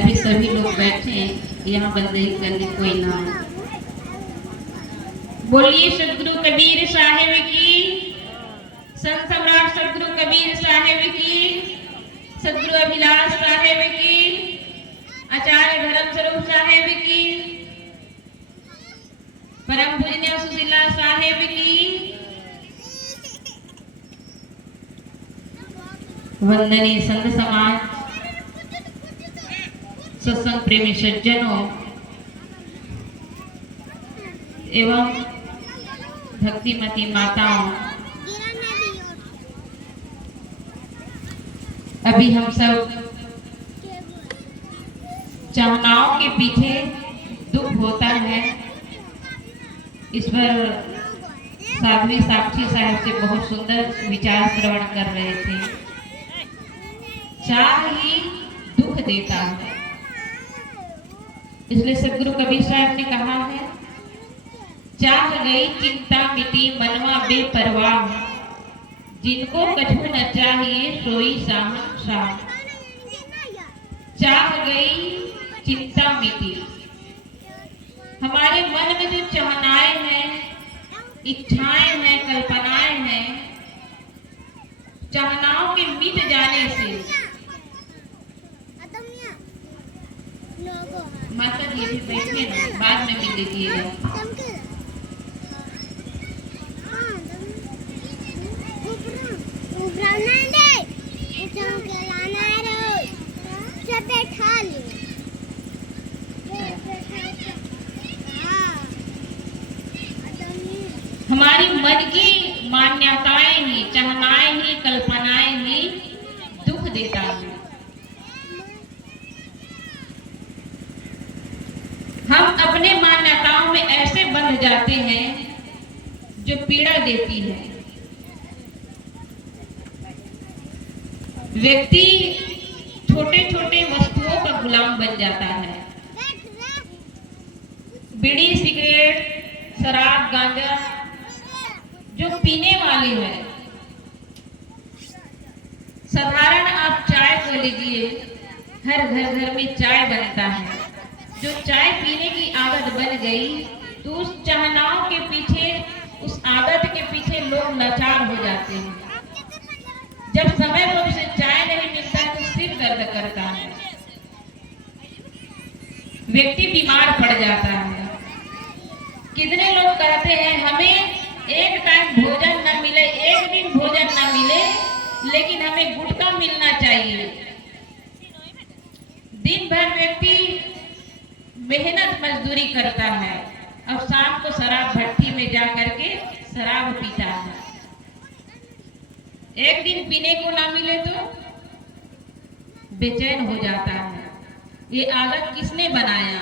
अभी सभी लोग बैठे हैं, यहाँ बंदगी करने कोई ना है। बोलिए सदगुरु कबीर साहिब की, संत सम्राट सदगुरु कबीर साहिब की, सदगुरु अभिलाष साहिब की, आचार्य धर्म स्वरूप साहिब की, परम पूजनीय सुशीला साहिब की। वंदनीय संत समाज, सत्संग प्रेमी सज्जनों एवं भक्तिमती माताओं, अभी हम सब चाहनाओं के पीछे दुख होता है, इस पर साध्वी साक्षी साहब से बहुत सुंदर विचार श्रवण कर रहे थे। चाह ही दुख देता है, इसलिए सदगुरु कबीर साहब ने कहा है, चाह गई चिंता मिटी मनवा बेपरवाह, जिनको कछु न चाहिए सोई शाह। चाह गई चिंता मिटी, हमारे मन में जो चाहनाएं हैं, इच्छाएं हैं, कल्पनाएं हैं, चाहनाओं के मिट जाने से माता जी भी बैठे ना, बाद में मिल लीजिएगा। हमारी मन की मान्यताएं ही, चाहनाएं ही, कल्पनाएं ही दुख देता है। हम अपने मान्यताओं में ऐसे बंध जाते हैं जो पीड़ा देती है। व्यक्ति छोटे छोटे वस्तुओं का गुलाम बन जाता है। बीड़ी, सिगरेट, शराब, गांजा जो पीने वाले हैं, साधारण आप चाय को लीजिए, हर घर में चाय बनता है। जो चाय पीने की आदत बन गई तो उस चाहनाओं के पीछे, उस आदत के पीछे लोग लाचार हो जाते हैं। जब समय पर उसे चाय नहीं मिलता तो सिर दर्द करता है, व्यक्ति बीमार पड़ जाता है। कितने लोग कहते हैं हमें एक टाइम भोजन न मिले, एक दिन भोजन न मिले, लेकिन हमें गुटखा मिलना चाहिए। दिन भर व्यक्ति मेहनत मजदूरी करता है और शाम को शराब भट्टी में जा करके शराब पीता है। एक दिन पीने को ना मिले तो बेचैन हो जाता है। ये आदत किसने बनाया?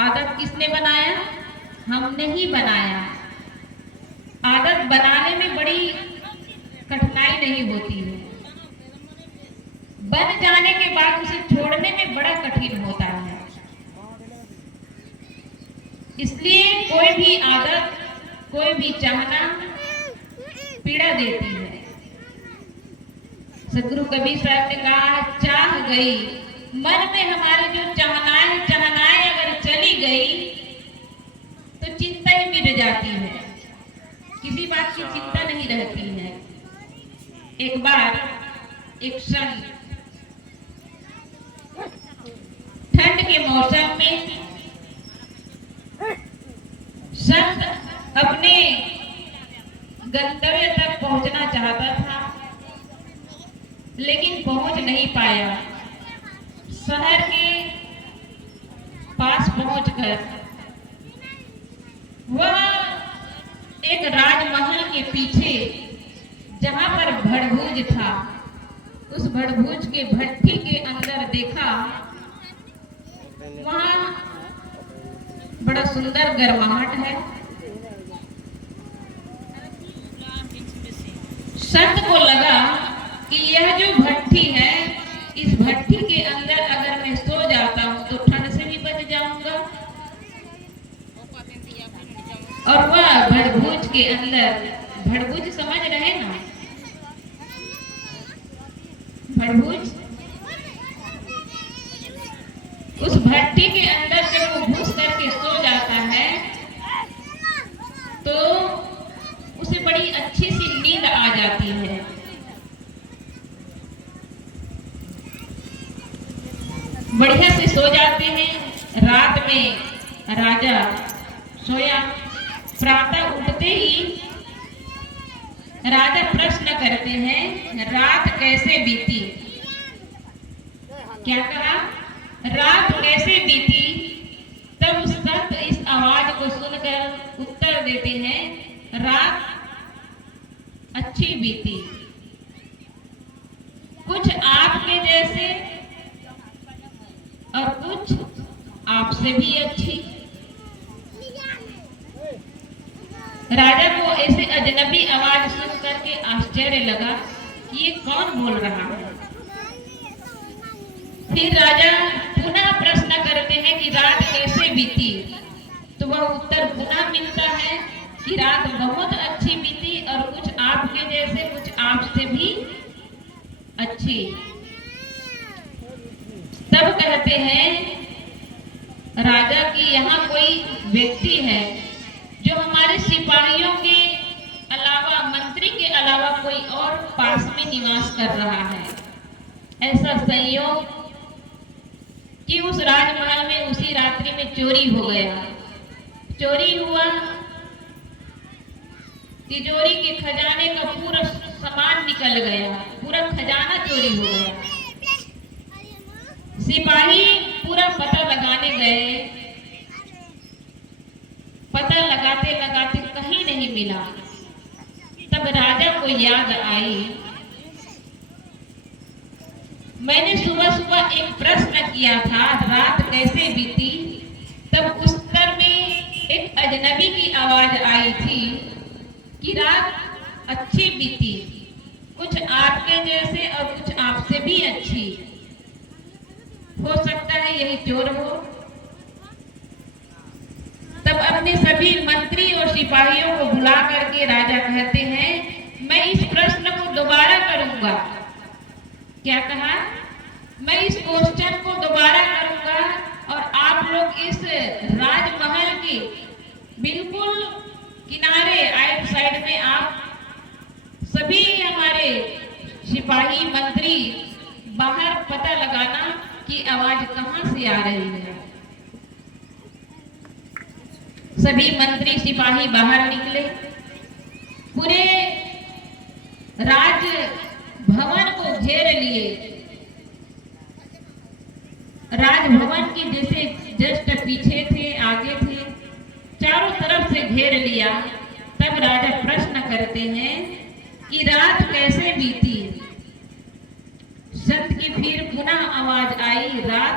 आदत किसने बनाया? हमने ही बनाया। आदत बनाने में बड़ी कठिनाई नहीं होती है, बन जाने के बाद उसे छोड़ने में बड़ा कठिन होता है। इसलिए कोई भी आदत, कोई भी चाहना पीड़ा देती है। सदगुरु कबीर साहब ने कहा, चाह गई, मन में हमारी जो चाहनाएं अगर चली गई तो चिंता ही मिट जाती है, किसी बात की चिंता नहीं रहती है। एक बार एक संत ठंड के मौसम में संत अपने गंतव्य तक पहुंचना चाहता था, लेकिन पहुंच नहीं पाया। शहर के पास पहुंचकर वह एक राजमहल के पीछे, जहां पर भड़भूज था, उस भड़भूज के भट्टी के अंदर देखा, वहां बड़ा सुंदर गर्माहट है। संत को लगा कि यह जो भट्टी है, इस भट्टी के अंदर अगर मैं सो जाता हूं तो ठंड से भी बच जाऊंगा, और वह भड़भूज के अंदर, भड़भूज समझ रहे ना? भड़भूज सो जाते हैं। रात में राजा सोया, प्रातः उठते ही राजा प्रश्न करते हैं, रात कैसे बीती? क्या कहा? रात कैसे बीती? तब उस संत इस आवाज को सुनकर उत्तर देते हैं, रात अच्छी बीती, कुछ आपके जैसे और कुछ आपसे भी अच्छी। राजा को ऐसे अजनबी आवाज सुन करके आश्चर्य लगा कि ये कौन बोल रहा है। फिर राजा पुनः प्रश्न करते हैं कि रात कैसे बीती? तो वह उत्तर पुनः मिलता है कि रात बहुत अच्छी बीती और कुछ आपके जैसे कुछ आपसे भी अच्छी। तब कहते हैं राजा कि यहाँ कोई व्यक्ति है जो हमारे सिपाहियों के अलावा, मंत्री के अलावा कोई और पास में निवास कर रहा है। ऐसा संयोग कि उस राजमहल में उसी रात्रि में चोरी हो गया। चोरी हुआ, तिजोरी के खजाने का पूरा सामान निकल गया, पूरा खजाना चोरी हो गया। सिपाही पूरा पता लगाने गए, पता लगाते लगाते कहीं नहीं मिला। तब राजा को याद आई, मैंने सुबह सुबह एक प्रश्न किया था, रात कैसे बीती? तब उत्तर में एक अजनबी की आवाज आई थी कि रात अच्छी बीती, कुछ आपके जैसे और कुछ आपसे भी अच्छी। हो सकता है यही चोर हो। तब अपने सभी मंत्री और सिपाहियों को बुला करके राजा कहते हैं, मैं इस प्रश्न को दोबारा करूंगा। क्या कहा? मैं इस क्वेश्चन को दोबारा करूंगा और आप लोग इस राजमहल के बिल्कुल किनारे आइट साइड में आप सभी हमारे सिपाही मंत्री बाहर पता लगाना कि आवाज कहां से आ रही है। सभी मंत्री सिपाही बाहर निकले, पूरे राज भवन को घेर लिए। राजभवन के जैसे जस्ट पीछे थे, आगे थे, चारों तरफ से घेर लिया। तब राजा प्रश्न करते हैं कि रात कैसे बीती? संत की फिर पुनः आवाज आई, रात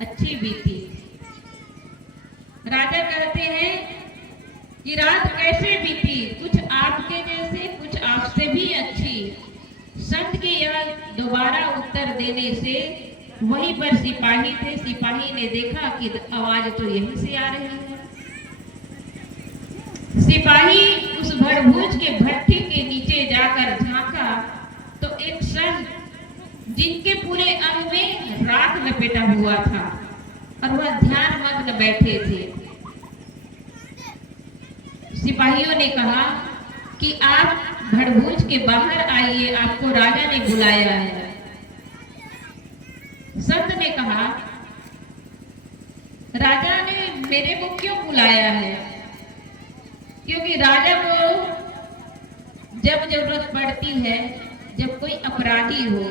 अच्छी बीती। राजा कहते हैं कि रात कैसे बीती? कुछ आपके जैसे कुछ आपसे भी अच्छी। संत के यह दोबारा उत्तर देने से वहीं पर सिपाही थे, सिपाही ने देखा कि आवाज तो यहीं से आ रही है। सिपाही उस भड़भूज के भट्ठी के नीचे जाकर झांका तो एक संत जिनके पूरे अंग में राख लपेटा हुआ था और वह ध्यान मग्न बैठे थे। सिपाहियों ने कहा कि आप भड़भूज के बाहर आइए, आपको राजा ने बुलाया है। संत ने कहा, राजा ने मेरे को क्यों बुलाया है? क्योंकि राजा को जब जरूरत पड़ती है, जब कोई अपराधी हो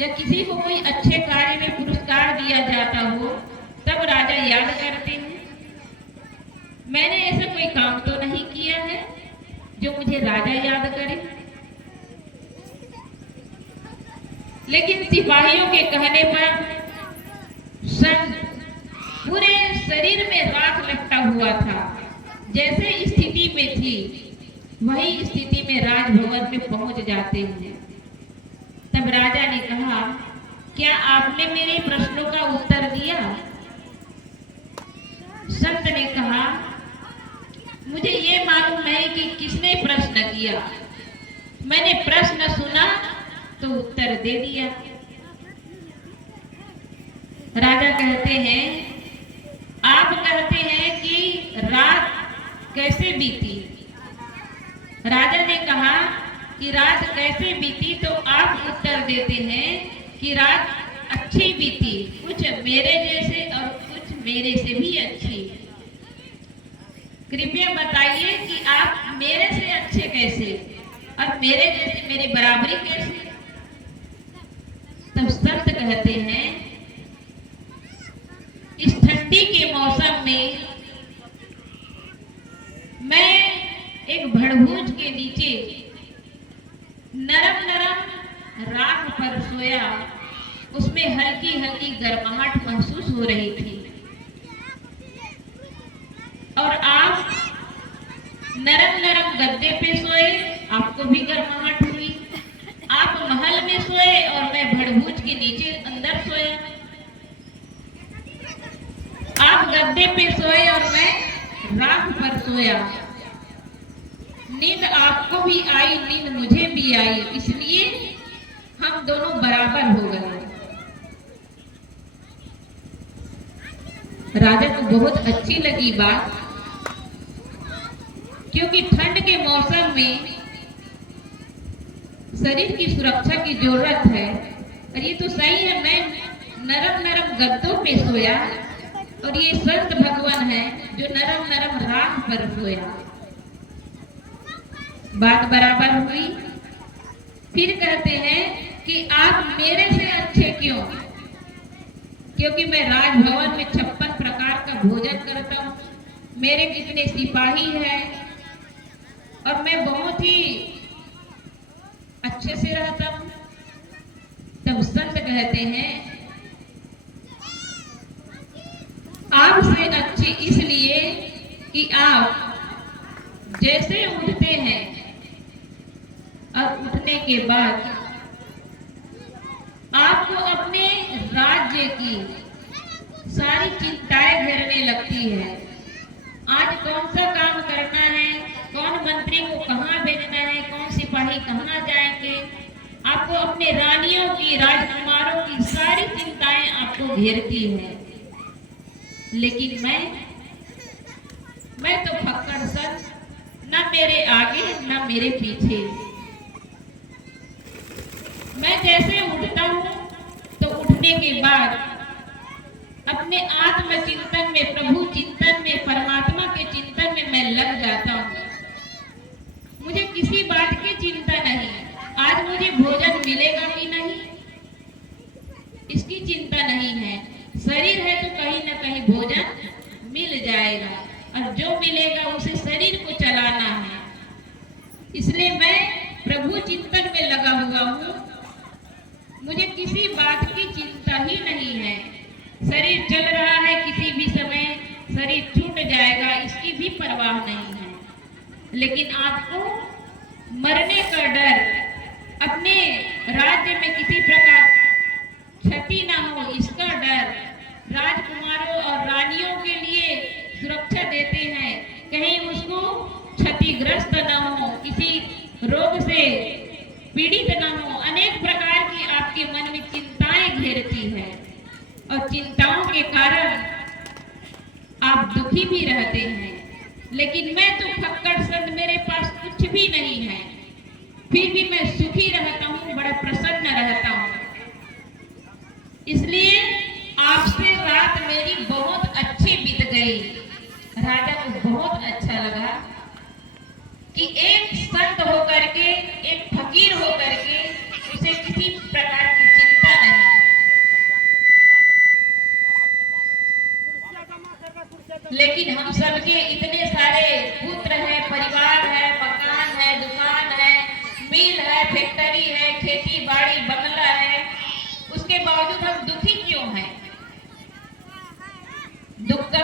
या किसी को कोई अच्छे कार्य में पुरस्कार दिया जाता हो, तब राजा याद करते हैं। मैंने ऐसा कोई काम तो नहीं किया है जो मुझे राजा याद करे। लेकिन सिपाहियों के कहने पर संत पूरे शरीर में राख लपटा हुआ था। जैसे स्थिति में थी वही स्थिति में राजभवन में पहुंच जाते हैं। तब राजा ने कहा, क्या आपने मेरे प्रश्नों का उत्तर दिया? संत ने कहा, मुझे ये मालूम नहीं कि किसने प्रश्न किया, मैंने प्रश्न सुना तो उत्तर दे दिया। राजा कहते हैं, आप कहते हैं कि रात कैसे बीती? राजा ने कहा कि रात कैसे बीती तो आप उत्तर देते हैं कि रात अच्छी भी थी, कुछ मेरे जैसे और कुछ मेरे से भी अच्छी। कृपया बताइए कि आप मेरे से अच्छे कैसे और मेरे जैसे मेरे बराबरी कैसे। तब संत कहते हैं, इस ठंडी के मौसम में मैं एक भड़भूज के नीचे नरम नरम राख पर सोया, उसमें हल्की हल्की गर्माहट महसूस हो रही थी। और आप नरम नरम गद्दे पे सोए, आपको भी गर्माहट हुई। आप महल में सोए और मैं भड़भूज के नीचे अंदर सोया। आप गद्दे पे सोए और मैं राख पर सोया। नींद आपको भी आई, नींद मुझे भी आई, इसलिए हम दोनों बराबर हो गए। राजा को बहुत अच्छी लगी बात, क्योंकि ठंड के मौसम में शरीर की सुरक्षा की जरूरत है। और ये तो सही है, मैं नरम नरम गद्दों पे सोया और ये संत भगवान है जो नरम नरम राख पर सोया। बात बराबर हुई। फिर कहते हैं कि आप मेरे से अच्छे क्यों? क्योंकि मैं राजभवन में 56 प्रकार का भोजन करता हूँ, मेरे कितने सिपाही हैं और मैं बहुत ही अच्छे से रहता हूँ। तब संत कहते हैं, आपसे अच्छी इसलिए कि आप जैसे उठते हैं और उठने के बाद आपको अपने राज्य की सारी चिंताएं घेरने लगती है। आज कौन सा काम करना है, कौन मंत्री को कहाँ भेजना है, कौन सिपाही कहाँ जाएंगे, आपको अपने रानियों की, राजकुमारों की सारी चिंताएं आपको घेरती है। लेकिन मैं तो फक्कड़ संत, न मेरे आगे न मेरे पीछे। मैं जैसे उठता हूँ तो उठने के बाद अपने आत्मचिंतन में, प्रभु चिंतन में, परमात्मा के चिंतन में मैं लग जाता हूँ। मुझे किसी बात की चिंता नहीं, आज मुझे भोजन मिलेगा कि नहीं इसकी चिंता नहीं है। शरीर है तो कहीं ना कहीं भोजन मिल जाएगा और जो मिलेगा उसे शरीर को चलाना है। इसलिए मैं प्रभु चिंतन में लगा हुआ हूँ, मुझे किसी बात की चिंता ही नहीं है। शरीर चल रहा है, किसी भी समय शरीर छूट जाएगा, इसकी भी परवाह नहीं है। लेकिन आपको मरने का डर, अपने राज्य में किसी प्रकार क्षति ना हो इसका डर, राजकुमारों और रानियों के लिए सुरक्षा देते हैं, कहीं उसको क्षतिग्रस्त ना हो, किसी रोग से पीड़ित ना हो। अनेक प्रकार की आपके मन में चिंताएं घेरती है और चिंताओं के कारण आप दुखी भी रहते हैं। लेकिन मैं तो फक्कड़ संत, मेरे पास कुछ भी नहीं है, फिर भी मैं सुखी रहता हूँ, बड़ा प्रसन्न रहता हूँ। इसलिए आपसे रात मेरी बहुत अच्छी बीत गई। राजा को बहुत अच्छा लगा कि एक संत होकर के, एक फकीर होकर के उसे किसी प्रकार की चिंता नहीं। लेकिन हम सबके इतने सारे पुत्र हैं, परिवार है, मकान है, दुकान है, मिल है, फैक्ट्री है, खेती बाड़ी, बंगला है, उसके बावजूद हम दुखी क्यों हैं? दुख का